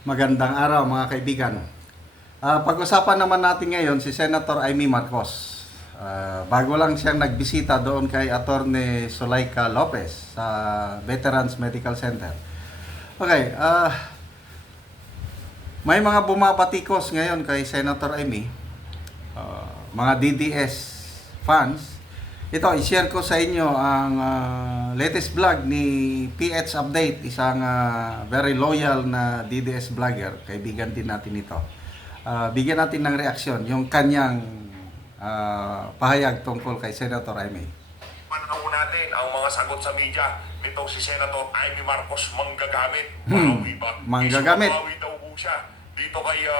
Magandang araw mga kaibigan. Pag-usapan naman natin ngayon si Senator Amy Marcos. Bago lang siyang nagbisita doon kay Attorney Zuleika Lopez sa Veterans Medical Center. Okay, may mga bumabatikos ngayon kay Senator Amy, mga DDS fans. Ito, i-share ko sa inyo ang latest vlog ni PH Update, isang very loyal na DDS vlogger. Kaibigan din natin ito. Bigyan natin ng reaksyon yung kanyang pahayag tungkol kay Senator Amy. Panahon natin ang mga sagot sa media nitong si Senator Amy Marcos manggagamit. Manggagamit. Bawi daw po siya dito kay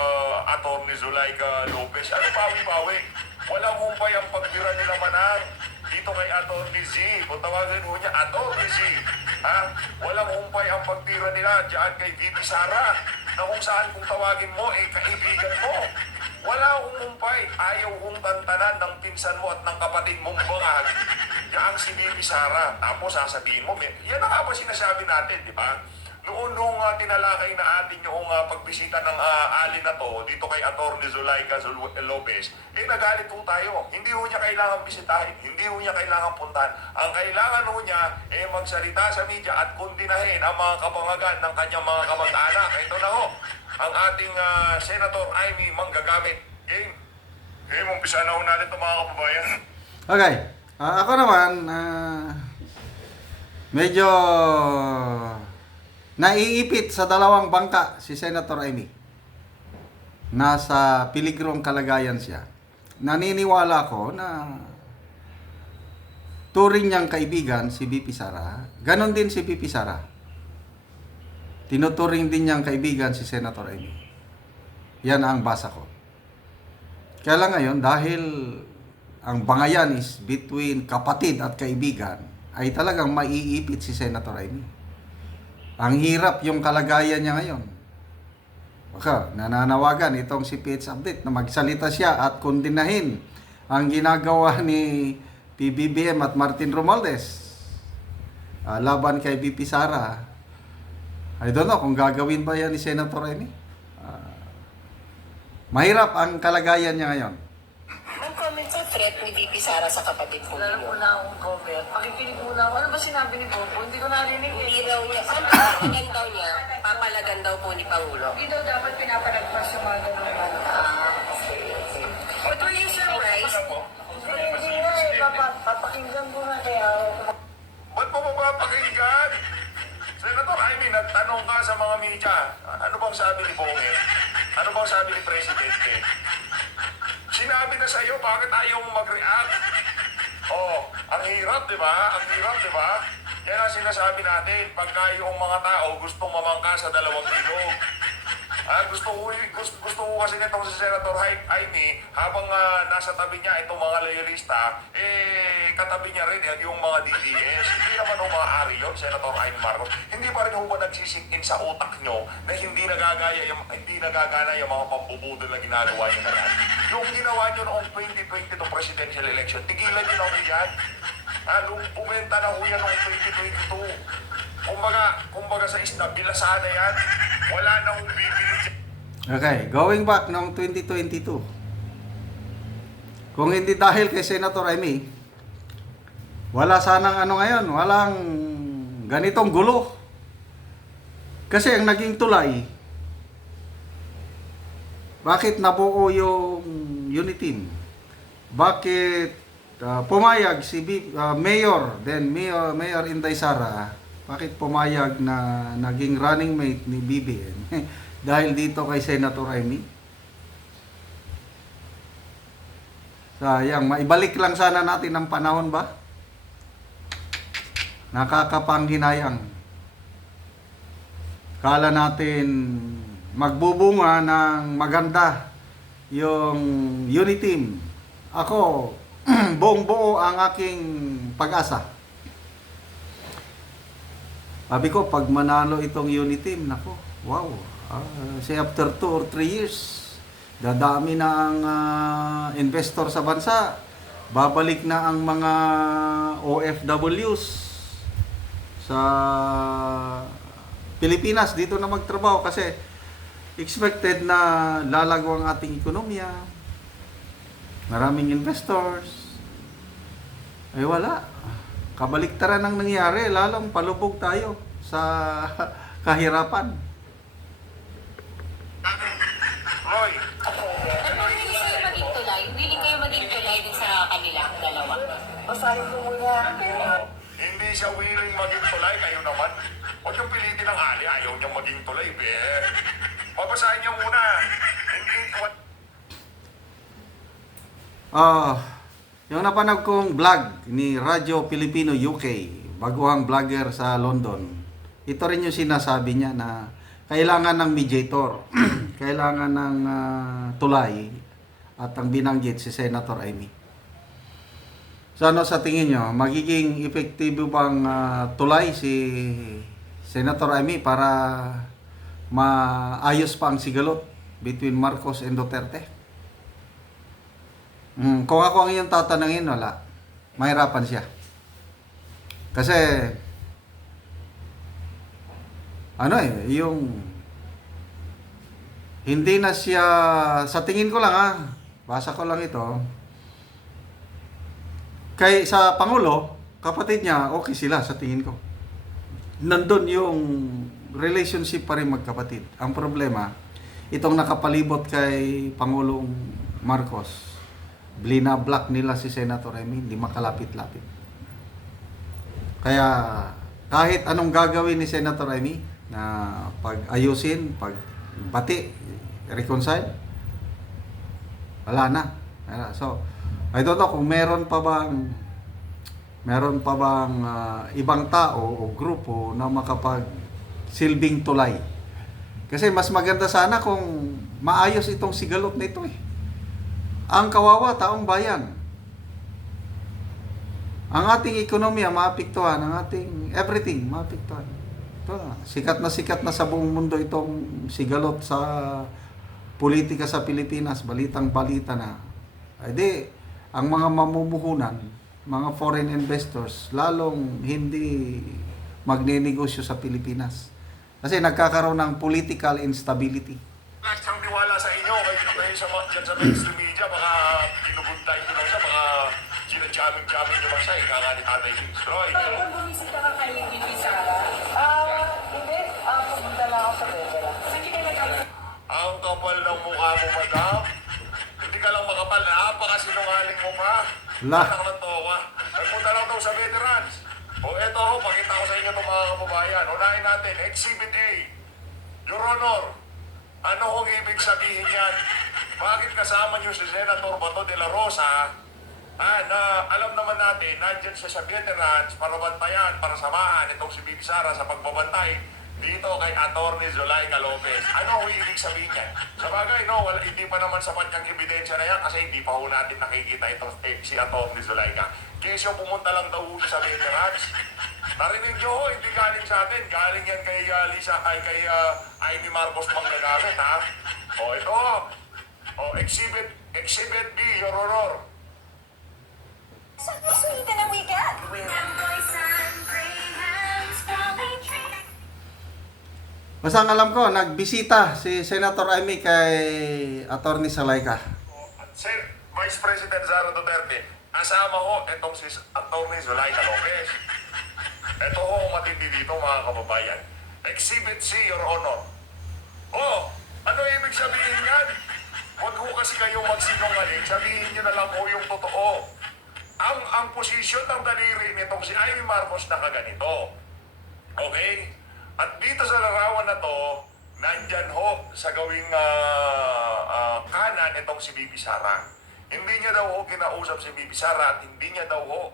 Attorney Zuleika Lopez. Ano bawi-bawi? Walang humpay ang pagtira nila Manang dito kay Attorney Z. Kung tawagin mo niya, Attorney Z. Ha? Walang humpay ang pagtira nila diyan kay VP Sara na kung saan kung tawagin mo, kaibigan mo. Wala humpay. Ayaw kong tantanan ng pinsan mo at ng kapatid mong bangag. Yang si VP Sara. Tapos sasabihin mo, yan ang ba sinasabi natin, di ba? Noon tinalakay na atin yung pagbisita ng ali na to dito kay Attorney Zuleika Lopez, nagalit po tayo. Hindi ho niya kailangan bisitahin, hindi ho niya kailangan puntahan. Ang kailangan ho niya magsalita sa media at kundinahin ang mga kabangagan ng kanyang mga kamag-anak. Ito na ho, ang ating Senator Amy manggagamit. Umpisa na ho natin ito mga kababayan. Okay, ako naman, medyo naiipit sa dalawang bangka si Senator Amy. Nasa piligrong kalagayan siya. Naniniwala ko na turing niyang kaibigan si VP Sara. Ganon din si VP Sara. Tinuturing din niyang kaibigan si Senator Amy. Yan ang basa ko. Kaya lang ngayon, dahil ang bangayan is between kapatid at kaibigan, ay talagang maiipit si Senator Amy. Ang hirap yung kalagayan niya ngayon. Baka nananawagan itong si PH Update na magsalita siya at kundinahin ang ginagawa ni PBBM at Martin Romualdez laban kay VP Sara. I don't know kung gagawin ba yan ni Senator Amy. Mahirap ang kalagayan niya ngayon. Ang comment sa threat ni VP Sara sa kapatid ko. Wala muna akong comment. Pakikinig muna ako. Ano ba sinabi ni Bobo? Hindi ko narinig. Hindi raw niya. Ang papalagan daw niya, papalagan daw po ni Pangulo. Hindi daw dapat pinapalagpas yung mga ganun. But were you surprised? Hindi nga papakinggan ko na kaya. Ba't mo mapapakinggan? Senator Amy, nagtanong ka sa mga media. Ano bang sabi ni Bonge? Ano bang sabi ni Presidente? Sinabi na sa'yo, bakit ayaw mo mag-react? Ang hirap, di ba? Ang hirap, di ba? Yan ang sinasabi natin. Pagka yung mga tao gustong mamangka sa dalawang ilog. Gusto ko kasi nitong si Senator Amy, habang nasa tabi niya itong mga loyalista, katabi niya rin yung mga DDS. Hindi naman maaari yun, Senator Amy Marcos. Hindi pa rin ba nagsisink-in sa utak nyo na hindi nagagana yung mga pambubudol na ginagawa nyo na yan? Yung ginawa nyo noong 2022 presidential election, tigilan nyo na ho yan. Bumenta na ho yan noong 2022. Kumbaga sa isda, bilasada yan. Wala na hong bibili. Okay, going back noong 2022. Kung hindi dahil kay Senator Amy, wala sanang ngayon, walang ganitong gulo. Kasi ang naging tulay, bakit nabuo yung unit team? Bakit pumayag si Mayor Inday Sara, bakit pumayag na naging running mate ni BBM dahil dito kay Senator Amy? Sayang, maibalik lang sana natin ang panahon ba? Nakakapanghinayang. Kala natin magbubunga ng maganda yung unit team. Ako, buong buo ang aking pag-asa. Sabi ko, pag manalo itong unit team, nako, wow. Say after 2 or 3 years, dadami na ang investor sa bansa. Babalik na ang mga OFWs sa Pilipinas dito na magtrabaho kasi expected na lalago ang ating ekonomiya, maraming investors, ay wala. Kabaliktaran ang nangyari, lalong palubog tayo sa kahirapan. Roy, Ano willing kayo maging tulay? Willing kayo maging tulay din sa kanila, dalawa? Basahin ko muna. hindi siya willing maging tulay, kayo naman. Huwag yung pilitin ng ali, ayaw niyang maging tulay, be. Pabasahin niya muna. Hindi, what? Yung napanood kong vlog ni Radyo Pilipino UK, baguhang vlogger sa London, ito rin yung sinasabi niya na kailangan ng mediator, kailangan ng tulay, at ang binanggit si Senator Amy. So ano sa tingin nyo, magiging epektibo bang tulay si Senator Amy para maayos pa ang sigalot between Marcos and Duterte? Kung ako ang iyong tatanungin, wala. Mahirapan siya. Kasi, yung hindi na siya, sa tingin ko lang basa ko lang ito, kay sa Pangulo, kapatid niya, okay sila sa tingin ko. Nandun yung relationship pa rin magkapatid. Ang problema, itong nakapalibot kay Pangulong Marcos, blina-block nila si Senator Amy, hindi makalapit-lapit. Kaya kahit anong gagawin ni Senator Amy na pag-ayusin, pag-bati, reconcile, wala na. So, I don't know kung meron pa bang ibang tao o grupo na makapag-silbing tulay. Kasi mas maganda sana kung maayos itong sigalot na ito eh. Ang kawawa, taong bayan. Ang ating ekonomiya maapektuhan, ang ating everything maapektuhan. Ito na, sikat na sa buong mundo itong sigalot sa politika sa Pilipinas, balitang-balita na. Ay di, ang mga mamumuhunan, mga foreign investors, lalong hindi magnenegosyo sa Pilipinas. Kasi nagkakaroon ng political instability. Lahat siyang tiwala sa inyo, kayo sa dyan sa mainstream media, baka ginuguntay nyo lang siya, baka ginajamming-jamming nyo lang siya, ikakalit Tatay Vince. Roy, Kung bumisita ka kay Bibi Sara, hindi. Pumunta lang ako sa Bebela. Sige na nag- ang kapal ng mukha mo, madam. Hindi ka lang makapal, napakasinungaling mo pa. La. Anak ng toka. Nagpunta lang daw sa veterans. O eto ho, pakita ko sa inyo itong mga kababayan. Unahin natin, Exhibit A. Your Honor, ano kung ibig sabihin yan? Bakit kasama niyo si Senator Bato de la Rosa na alam naman natin, nandyan siya sa veterans para bantayan, para samahan itong si Bibi Sara sa pagbabantay dito kay Atty. Zulaika Lopez. Ano ang ibig sabihin niya? Sa bagay, no, hindi pa naman sapat yung ebidensya na yan kasi hindi pa ho natin nakikita itong si Atty. Zulaika. Kesyo pumunta lang daw siya sa veterans. Narinig niyo ho, hindi galing sa atin. Galing yan kay kay Amy Marcos Manggagamit, ha? O, ito. O, Exhibit B, Your Honor. Saan mo sulitan ang weekend? Basta ang alam ko, nagbisita si Senator Amy kay Atty. Zulaika. Sir, Vice President Sara Duterte, kasama ho itong si Atty. Zulaika Lopez. Ito ho ang matindi dito, mga kababayan. Exhibit C, Your Honor. Oh, ano ibig sabihin yan? Huwag ho kasi kayong magsinungaling, sabihin nyo na lang ho yung totoo. Ang posisyon ng daliri nitong si Amy Marcos na kaganito. Okay? At dito sa larawan na to, nandyan ho sa gawing kanan itong si Bibi Sara. Hindi niya daw ho kinausap si Bibi Sara at hindi niya daw ho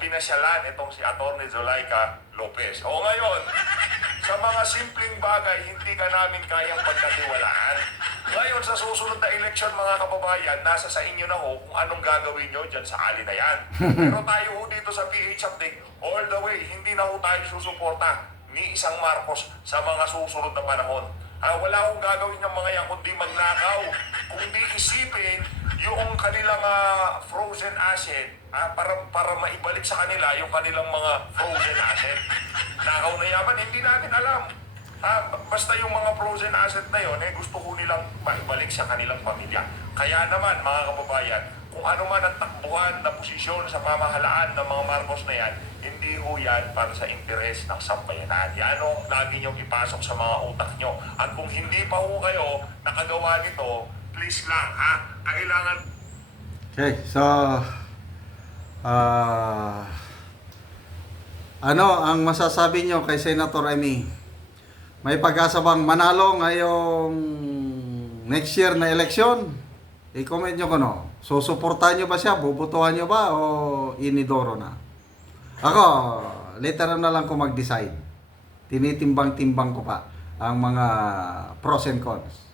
pinasyalan itong si Atty. Zulaika Lopez. O ngayon, sa mga simpleng bagay, hindi ka namin kayang pagkatiwalaan. Ngayon, sa susunod na eleksyon, mga kababayan, nasa sa inyo na ho kung anong gagawin nyo dyan sa ali na yan. Pero tayo ho dito sa PH Update, all the way, hindi na ho tayo susuporta ni isang Marcos sa mga susunod na panahon. Wala akong gagawin ng mga yan kundi magnakaw, kundi isipin yung kanilang frozen asset para maibalik sa kanila yung kanilang mga frozen asset. Nakaw na yaman, hindi natin alam. Basta yung mga frozen asset na yon, gusto ko nilang maibalik sa kanilang pamilya. Kaya naman, mga kababayan, kung ano man ang takbuhan na posisyon sa pamahalaan ng mga Marcos na yan, hindi ho yan para sa interes ng sambayanan. Yan o, lagi niyong ipasok sa mga utak nyo. At kung hindi pa ho kayo nakagawa nito, please lang, kailangan... Okay, so ano ang masasabi nyo kay Senator Amy? May pag-asa bang manalo ngayong next year na eleksyon? I-comment nyo ko no. Susuportahan nyo ba siya? Bubutuhan nyo ba? O inidoro na? Ako, later na lang ko mag-decide. Tinitimbang-timbang ko pa ang mga pros and cons.